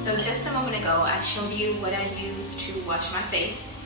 So just a moment ago, I showed you what I use to wash my face.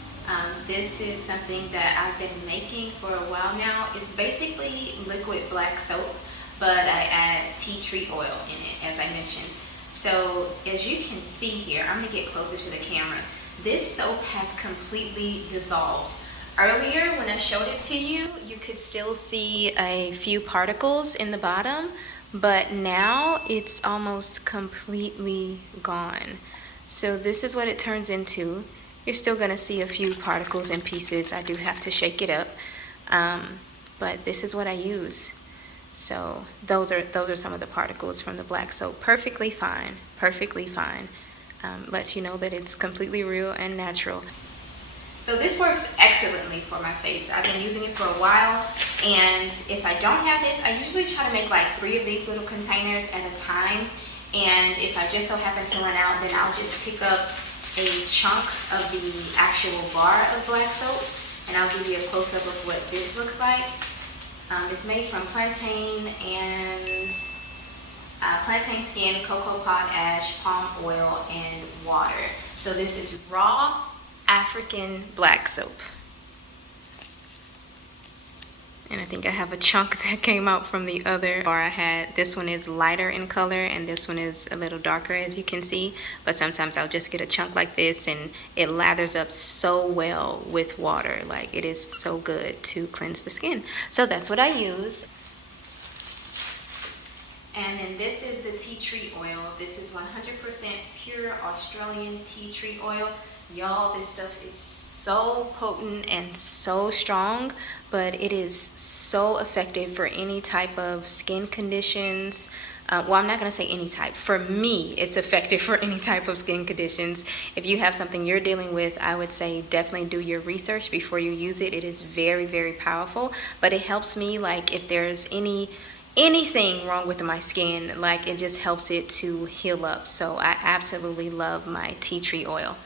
This is something that I've been making for a while now. It's basically liquid black soap, but I add tea tree oil in it, as I mentioned. So as you can see here, I'm gonna get closer to the camera. This soap has completely dissolved. Earlier when I showed it to you, you could still see a few particles in the bottom, but now it's almost completely gone. So this is what it turns into. You're still gonna see a few particles and pieces. I do have to shake it up, but this is what I use. So those are some of the particles from the black soap. Perfectly fine, perfectly fine. Lets you know that it's completely real and natural. So this works excellently for my face. I've been using it for a while, and if I don't have this, I usually try to make like 3 of these little containers at a time. And if I just so happen to run out, then I'll just pick up a chunk of the actual bar of black soap, and I'll give you a close-up of what this looks like. It's made from plantain and plantain skin, cocoa pod ash, palm oil, and water. So this is raw African black soap. And I think I have a chunk that came out from the other bar I had. This one is lighter in color and this one is a little darker, as you can see. But sometimes I'll just get a chunk like this and it lathers up so well with water. Like, it is so good to cleanse the skin. So that's what I use. And then this is the tea tree oil. This is 100% pure Australian tea tree oil. Y'all, this stuff is so potent and so strong, but it is so effective for any type of skin conditions. Well, I'm not going to say any type. For me, it's effective for any type of skin conditions. If you have something you're dealing with, I would say definitely do your research before you use it. It is very, very powerful, but it helps me, like, if there's anything wrong with my skin, like, it just helps it to heal up. So I absolutely love my tea tree oil.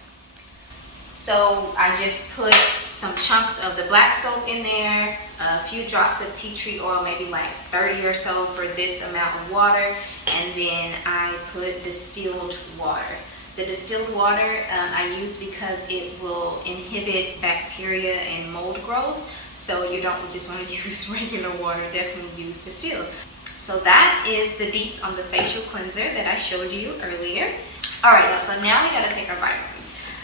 So I just put some chunks of the black soap in there, a few drops of tea tree oil, maybe like 30 or so for this amount of water, and then I put distilled water. The distilled water I use because it will inhibit bacteria and mold growth, so you don't just want to use regular water, definitely use distilled. So that is the deets on the facial cleanser that I showed you earlier. All right, y'all, so now we gotta take our vitamins.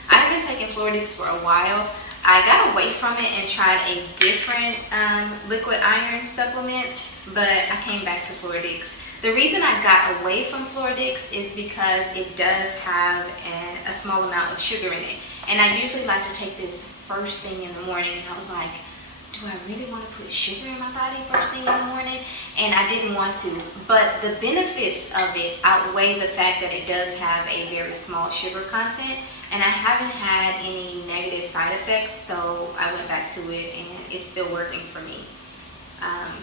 I've been taking Floradix for a while. I got away from it and tried a different liquid iron supplement, but I came back to Floradix. The reason I got away from Floradix is because it does have a small amount of sugar in it. And I usually like to take this first thing in the morning, and I was like, do I really want to put sugar in my body first thing in the morning? And I didn't want to, but the benefits of it outweigh the fact that it does have a very small sugar content, and I haven't had any negative side effects, so I went back to it and it's still working for me.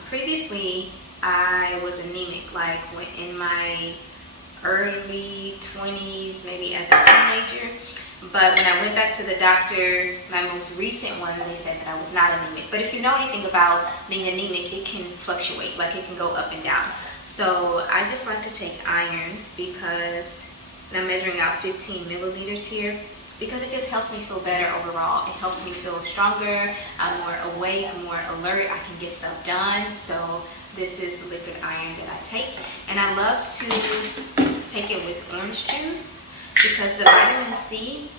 Previously, I was anemic, like in my early 20s, maybe as a teenager. But when I went back to the doctor, my most recent one, they said that I was not anemic. But if you know anything about being anemic, it can fluctuate, like it can go up and down. So I just like to take iron because, and I'm measuring out 15 milliliters here, because it just helps me feel better overall. It helps me feel stronger, I'm more awake, more alert, I can get stuff done. So this is the liquid iron that I take. And I love to take it with orange juice, because the vitamin C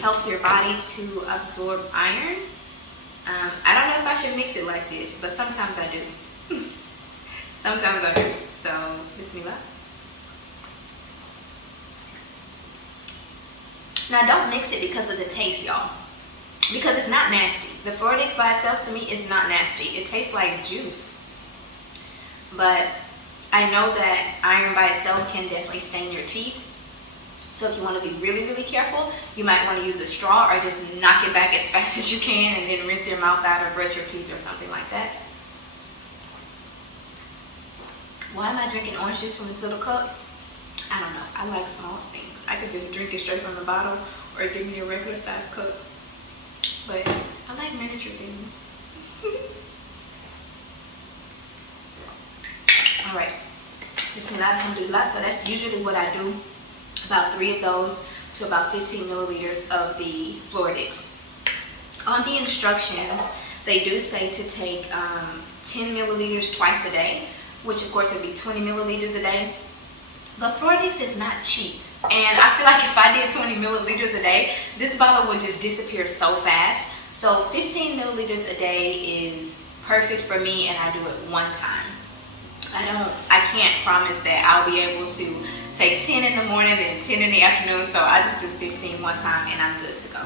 helps your body to absorb iron. I don't know if I should mix it like this, but sometimes I do. Sometimes I do. So, bismillah. Now don't mix it because of the taste, y'all. Because it's not nasty. The Floradix by itself to me is not nasty. It tastes like juice. But I know that iron by itself can definitely stain your teeth. So if you want to be really, really careful, you might want to use a straw or just knock it back as fast as you can and then rinse your mouth out or brush your teeth or something like that. Why am I drinking orange juice from this little cup? I don't know. I like small things. I could just drink it straight from the bottle or give me a regular size cup. But I like miniature things. Alright. Bismillah, alhamdulillah. So that's usually what I do about 3 of those to about 15 milliliters of the Floradix. On the instructions, they do say to take 10 milliliters twice a day, which of course would be 20 milliliters a day. But Floradix is not cheap. And I feel like if I did 20 milliliters a day, this bottle would just disappear so fast. So 15 milliliters a day is perfect for me, and I do it one time. I can't promise that I'll be able to take 10 in the morning and 10 in the afternoon. So I just do 15 one time and I'm good to go.